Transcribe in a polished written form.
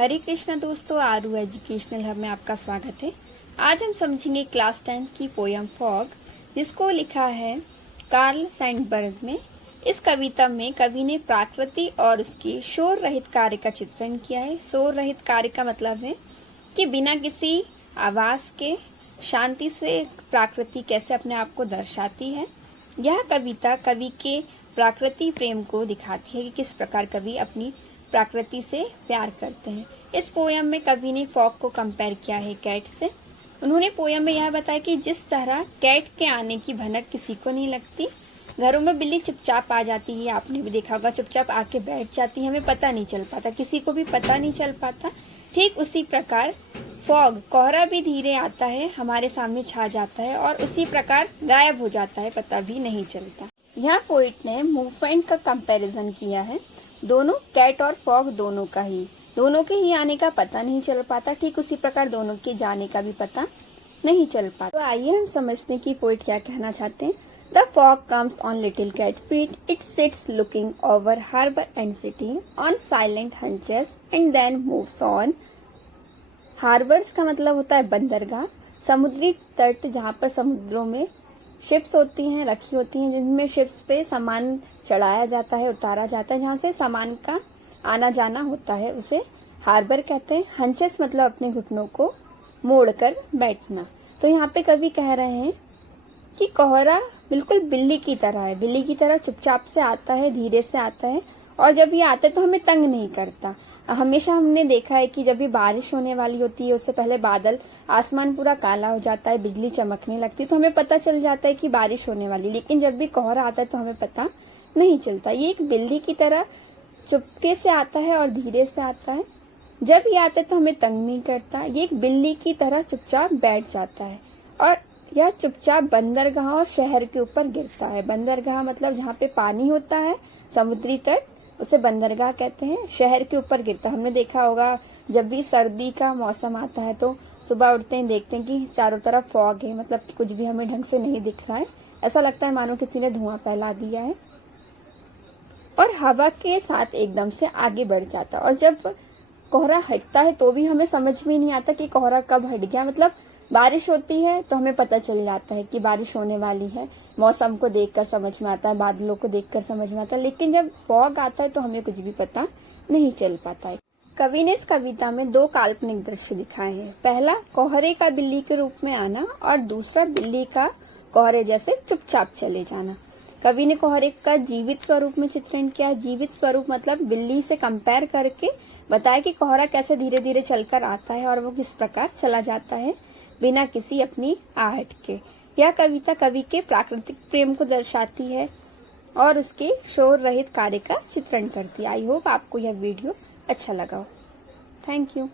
हरे कृष्णा दोस्तों, आरू educational hub में आपका स्वागत है। आज हम समझेंगे क्लास 10 की पोयम फॉग, जिसको लिखा है कार्ल सैंडबर्ग ने। इस कविता में कवि ने प्रकृति और उसके शोर रहित कार्य का चित्रण किया है। शोर रहित कार्य का मतलब है कि बिना किसी आवाज के शांति से प्रकृति कैसे अपने आप को दर्शाती है। यह कविता कवि के प्रकृति प्रेम को दिखाती है कि किस प्रकार कवि अपनी प्रकृति से प्यार करते हैं। इस पोयम में कवि ने फॉग को कंपेयर किया है कैट से। उन्होंने पोयम में यह बताया कि जिस तरह कैट के आने की भनक किसी को नहीं लगती, घरों में बिल्ली चुपचाप आ जाती है, आपने भी देखा होगा, चुपचाप आके बैठ जाती है, हमें पता नहीं चल पाता, किसी को भी पता नहीं चल पाता। ठीक उसी प्रकार फॉग, कोहरा भी धीरे आता है, हमारे सामने छा जाता है और उसी प्रकार गायब हो जाता है, पता भी नहीं चलता। यहाँ पोइट ने मूवमेंट का कंपैरिजन किया है। दोनों कैट और फॉग दोनों के ही आने का पता नहीं चल पाता, ठीक उसी प्रकार दोनों के जाने का भी पता नहीं चल पाता। तो आइए हम समझते हैं कि पोइट क्या कहना चाहते हैं। The fog comes on little cat feet, it sits looking over harbour and sitting on silent haunches and then moves on. Harbours का मतलब होता है बंदरगाह, समुद्री तट जहाँ पर समुद्रों में शिप्स होती हैं, रखी होती हैं, जिनमें शिप्स पे सामान चढ़ाया जाता है, उतारा जाता है, जहाँ से सामान का आना जाना होता है, उसे हार्बर कहते हैं। हंचेस मतलब अपने घुटनों को मोड़कर बैठना। तो यहाँ पे कवि कह रहे हैं कि कोहरा बिल्कुल बिल्ली की तरह है, बिल्ली की तरह चुपचाप से आता है, धीरे से आता है, और जब ये आता है तो हमें तंग नहीं करता। हमेशा हमने देखा है कि जब भी बारिश होने वाली होती है, उससे पहले बादल, आसमान पूरा काला हो जाता है, बिजली चमकने लगती है, तो हमें पता चल जाता है कि बारिश होने वाली। लेकिन जब भी कोहरा आता है तो हमें पता नहीं चलता। ये एक बिल्ली की तरह चुपके से आता है और धीरे से आता है। जब ये आता है तो हमें तंग नहीं करता। ये एक बिल्ली की तरह चुपचाप बैठ जाता है और यह चुपचाप बंदरगाह और शहर के ऊपर गिरता है। बंदरगाह मतलब जहाँ पे पानी होता है, समुद्री तट, उसे बंदरगाह कहते हैं। शहर के ऊपर गिरता है। हमने देखा होगा जब भी सर्दी का मौसम आता है तो सुबह उठते हैं, देखते हैं कि चारों तरफ फॉग है, मतलब कुछ भी हमें ढंग से नहीं दिख रहा है, ऐसा लगता है मानो किसी ने धुआं फैला दिया है, और हवा के साथ एकदम से आगे बढ़ जाता है। और जब कोहरा हटता है तो भी हमें समझ में नहीं आता कि कोहरा कब हट गया। मतलब बारिश होती है तो हमें पता चल जाता है कि बारिश होने वाली है, मौसम को देखकर समझ में आता है, बादलों को देखकर समझ में आता है। लेकिन जब फॉग आता है तो हमें कुछ भी पता नहीं चल पाता है। कवि ने इस कविता में दो काल्पनिक दृश्य दिखाए हैं। पहला कोहरे का बिल्ली के रूप में आना और दूसरा बिल्ली का कोहरे जैसे चुपचाप चले जाना। कवि ने कोहरे का जीवित स्वरूप में चित्रण किया। जीवित स्वरूप मतलब बिल्ली से कंपेयर करके बताया कि कोहरा कैसे धीरे धीरे चलकर आता है और वो किस प्रकार चला जाता है बिना किसी अपनी आहट के। यह कविता कवि के प्राकृतिक प्रेम को दर्शाती है और उसके शोर रहित कार्य का चित्रण करती है। आई होप आपको यह वीडियो अच्छा लगा हो। Thank you.